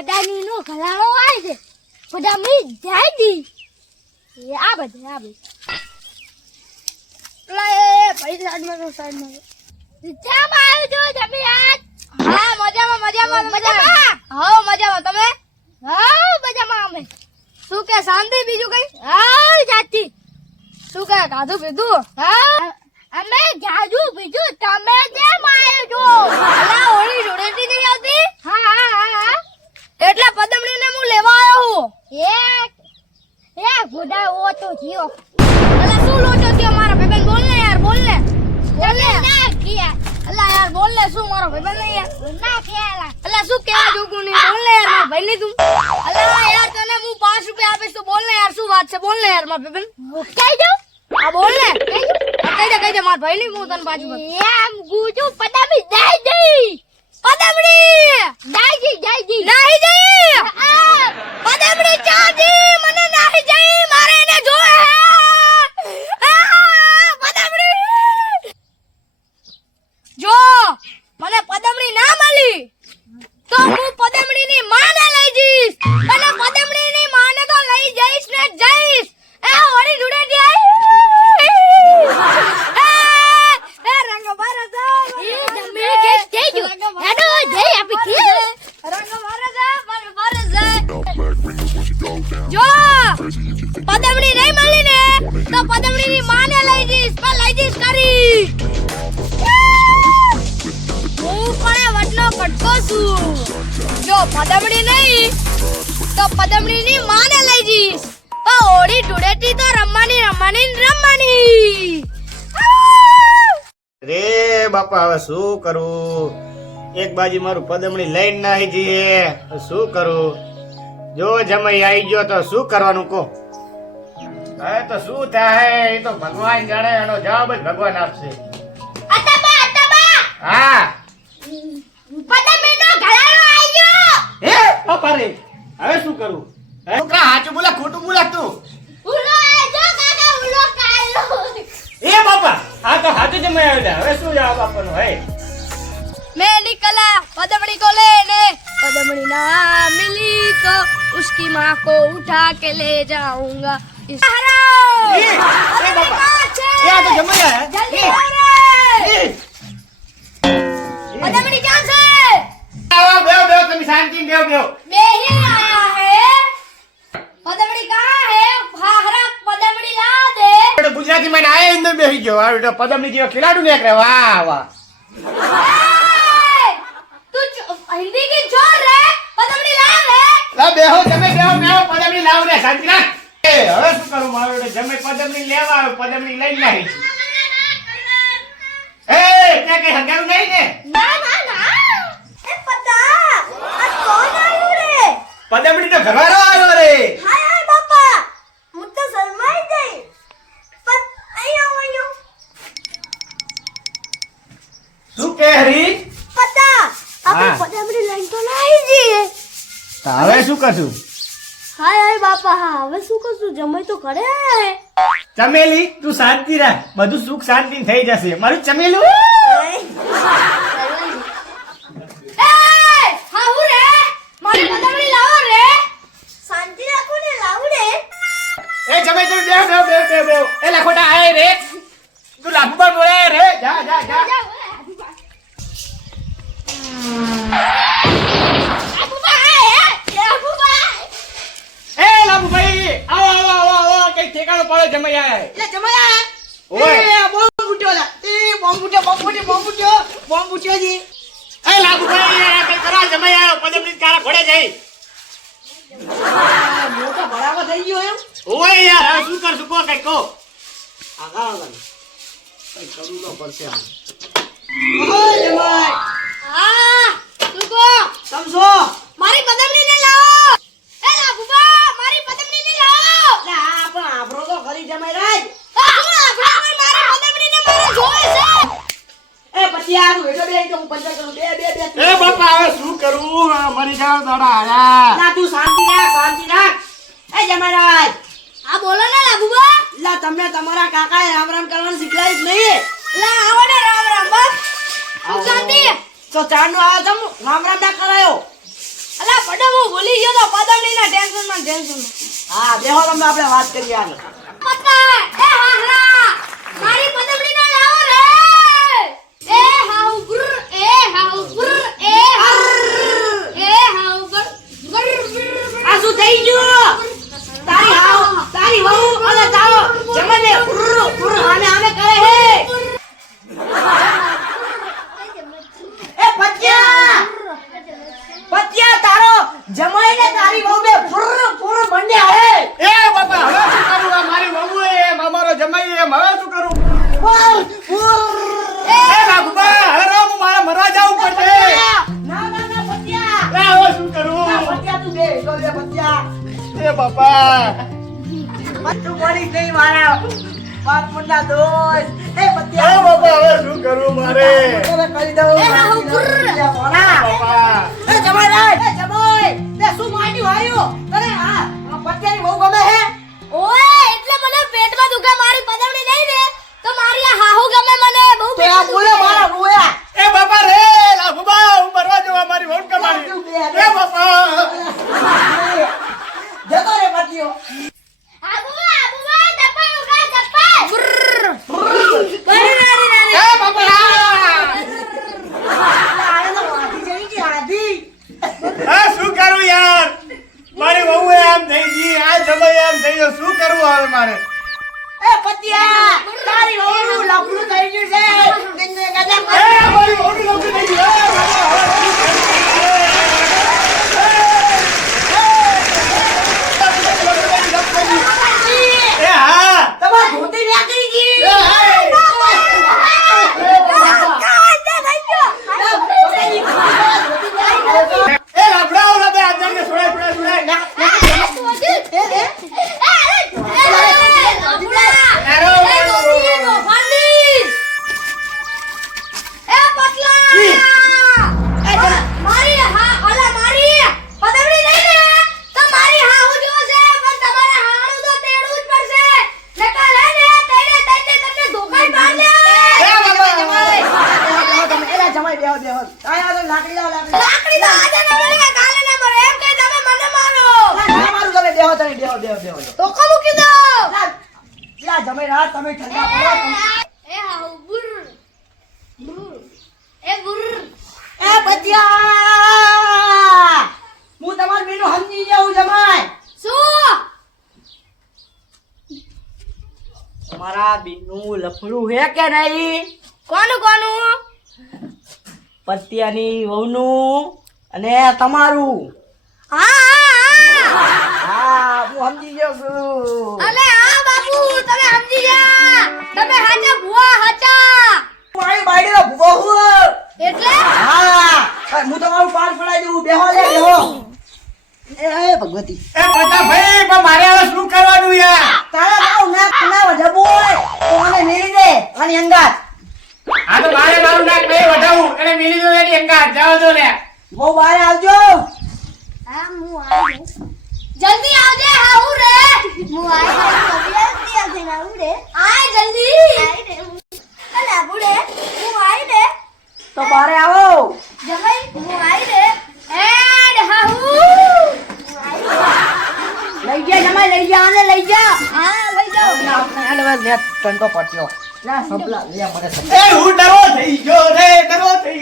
પડાની નો ઘલાળો આય છે પડા મી જાય દી એ આ બધે લે ભાઈ સાઈડમાં જામ આવ્યો જો જમી આજ હા મજામાં હા મજામાં તમે હા મજામાં અમે શું કે શાંતિ બીજું કઈ હા જાતી શું કે ગાધું પીધું હા અમે ગાધું પીધું તમે કેમ આવ્યો છો અલા હોળી જોડેતી નહીં આવતી હા એટલે પદમણીને હું લેવા આવ્યો હું એ ગુડા ઓ તો થયો અલા શું લોચો થયો મારા ભાઈબંધ બોલ ને યાર બોલ ને ના કિયા અલા યાર બોલ ને શું મારો ભાઈબંધ નહીં યાર ના કિયા અલા શું કેવા જોગું નહીં બોલ ને યાર મારા ભાઈ ની તું અલા યાર તને હું 5 રૂપિયા આપીશ તો બોલ ને યાર શું વાત છે બોલ ને યાર મારા ભાઈબંધ કહી દઉં આ બોલ ને કહી દે મારા ભાઈ ની હું તને પાછું એમ ગુજુ પદામી દઈ દઈ પદમણી નાહી જઈ પદમણી ચાજી મને નાહી જઈ મારે એને જોએ પદમણી જો મને પદમણી ના મળી તો હું પદમણી ની માને લઈ જઈશ અને પદમણી ની માને તો લઈ જઈશ ને જઈશ એ ઓરી જુડે દી એ રંગ ભરતા એ તમે કે સ્ટેજ હેડો જઈ આપી કે રંગ ભરતા જો પદમણી નહીં મળી ને તો પદમણી ની માને લઈ જઈશ પણ લઈ જઈશ કરી હું પણ વટનો પટકો છું જો પદમણી નહીં તો પદમણી ની માને લઈ જઈશ તો ઓડી ટુડેટી તો રમવાની રે બાપા હવે શું કરું એક બાજુ મારું પદમણી લઈને નાહી જઈએ શું કરું જો જમાઈ આવી ગયો તો શું કરવાનું કહો હવે તો શું થાય એ તો ભગવાન જાણે એનો જવાબ જ ભગવાન આપશે હા પદમણીનો ઘરાણો આવી ગયો હે બાપા રે હવે શું કરું તું કા સાચું બોલા ખોટું બોલા તું ઉલો આજો કાકા ઉલો કાલો એ બાપા આ તો સાચું જમાઈ આવ્યો હવે શું જવાબ આપવાનો હે मैं निकला पदमणी को लेने पदमणी ना मिली तो उसकी माँ को उठा के ले जाऊंगा ए बाबा ये आ तो जमाई आया जल्दी आओ रे पदमणी कहाँ से आओ बेओ तुम शांति बेओ नहीं आया है पदमणी कहाँ है भाहरा पदमणी ला दे ગુજરાતી માં આયા અંદર બેહી ગયો આ બેટો પદમણી જેવો ખેલાડુ ને કરે વાહ વાહ हिंदी की जोर रे पदमणी लाव रे ला બેહો તમે બેહો પદમણી લાવ રે શાંતિ રાખ એ હવે શું કરું મારો બેટો જમે પદમણી લેવા આવ્યો પદમણી લઈ નાખી એ ત્યાં કઈ હંગારું નહીં ને ના એ પતા આ કોણ આવ્યું રે પદમણી તો ઘરવાળો આવ્યો રે હાય બાપા હું તો શરમાઈ ગઈ પણ આયો શું કે હરી પતા આપણે પદમણી લઈને તો નાઈ જઈએ તો હવે શું કરશું હાય બાપા હા હવે શું કરશું જમાઈ તો કરે ચમેલી તું શાંતિ રાખ બધું સુખ શાંતિ થઈ જશે મારું ચમેલું એ હા હું રે મારી પદમણી લાવો રે શાંતિ રાખો ને લાવો રે એ જમે તું બેવ એ લખોટા આય રે તું લાભ પર બોલે રે જા એ લાભ ભાઈ આવો કઈ ઠેકાણો પડે જમાઈ આય એટલે જમાયા ઓય એ બોમ્બ ફૂટ્યો લા એ બોમ્બ ફૂટ્યો જી એ લાભ ભાઈ આ કઈ કરા જમાઈ આયો પદમની કારા ઘોડે જઈ મોટો ભરાવો થઈ ગયો એમ ઓય યાર હવે શું કરશું કો કઈ કો આગા કઈ કરું તો પડશે આ ઓ જમાઈ હા તુકો સમજો મારી પદમણી ને લાવો એ લાગુબા મારી પદમણી ને લાવો લે આ પણ આભરો તો ખરી જમાઈ રાજ મારી પદમણી ને મારે જોવે છે એ પછી આરું હેડો બે તો હું પંચર કરું બે એ બાપા હવે શું કરું મરી જાવ દાડા આયા ના તું શાંતિ રાખ એ જમાઈ રાજ આ બોલો ને લાગુબા લા તમને તમારા કાકાએ રામ રામ કરવાનું શીખવાડ્યું જ નહીં લા આવો ને રામ રામ બસ શાંતિ તો ચાંદો આવ્યો તમ રામ રામ ના કરાયો અલા મેડમ હું ભૂલી ગયો તો પદમણીના ટેન્શનમાં. હા બેહો તમે આપણે વાત કરીએ આગળ. પપ્પા એ હાહરા મારી પદમણીના લાવો રે. એ હાઉ ગુર એ હાઉ ગુર એ હાઉ ગુર આ શું થઈ ગયું? તારી વહુ અને તારો જમાને આને આને કહે હે. એ પત્યા તારો જમાઈને તારી વહુ બે ફુર બન્યા હે. એ બાપા હવે શું કરું? આ મારી વહુ એમ અમારો જમાઈ એમ હવે શું કરું? એ બાપા હવે હું મારા મરવા જાવું પડશે. ના પત્યા. એ હવે શું કરું? પત્યા તું બે પત્યા. એ બાપા તું મરી ગઈ મારા પાટમુંડા દોસ્ત. એ એ પત્યા બાપા હવે શું કરું મારે? તને કરી દઉં. મોના. બાપા એ જમાઈ તે શું માંડ્યું હાર્યું? તને આ પત્યાની બહુ ગમે હે? ઓએ એટલે મને પેટમાં દુખે મારી પદમણી નહીં ને તો મારી આ હાહુ ગમે મને બહુ તે આ બોલે મારા રોયા. એ બાપા રે લાભુબા હું મરવા જવા મારી વહુ કમાણી. એ બાપા જતો રે પત્યો. આબુબા ચપ્પલ ઉગા ચપ્પલ બરી નારી એ બાપા આને તો વાધી જઈ કે આધી. આ શું કરું યાર? મારી વહુ આમ થઈ ગઈ, આ જમાઈ આમ થઈ ગયો, શું કરવું હવે મારે? એ પત્યા તારી વહુનું લફડું થઈ ગયું છે. નિંદે ગજબ. એ મારી વહુનું લફડું થઈ ગયું. એ બાપા, હવે શું કરું? એ હા તમાર ધોતી નાખી ગઈ. એ હા એ લાફડાઓ લાફડા આજાને છોડાય. એલા જમાઈ બેહો બેહો. આયા તો લાકડી લાવ લાકડી. ના મારું તમે બેહો તમે બેહો બેહો. લા જમાઈ રાત તમે ઠંડા પડો. એ પત્યા હું તમાર બેનું સમજી જાઉં જમાઈ. તમારા બેનું લફડું હે કે નહીં? કોનું પત્યાની વહુનું અને તમારું. હા હું સમજી ગયો છું. અલે હા બાબુ તમે સમજી ગયા તમે હાચા ભુવા હાચા મારી બાયડીનો ભૂવો હું. એટલે હા હું તમારું પાર પડાઈ દઉં. બેહો લે બેહો. એ ભગવતી એ પતા ભાઈ પણ મારે હવે શું કરવાનું યાર? તારા બાવ ના વઢબો હોય તો મને મેરી દે આની અંગાત. આ તો મારે મારું નાક નહીં વઢાવું. એને મિલી દો એની અંગાત જાવ દો ને. બહુ બહાર આવજો. જલ્દી આવજે હાઉ રે હું આય જલ્દી અલે બુડે હું આઈ રે તો બહાર આવો. જમાઈ હું આઈ રે એડ હાઉ લઈ જા જમાઈ લઈ જા આને લઈ જા. હા લઈ જાઓ આપણે ટંટો પટ્યો. લા સપલા લે મને એ હું ડરો થઈ ગયો રે, ડરો થઈ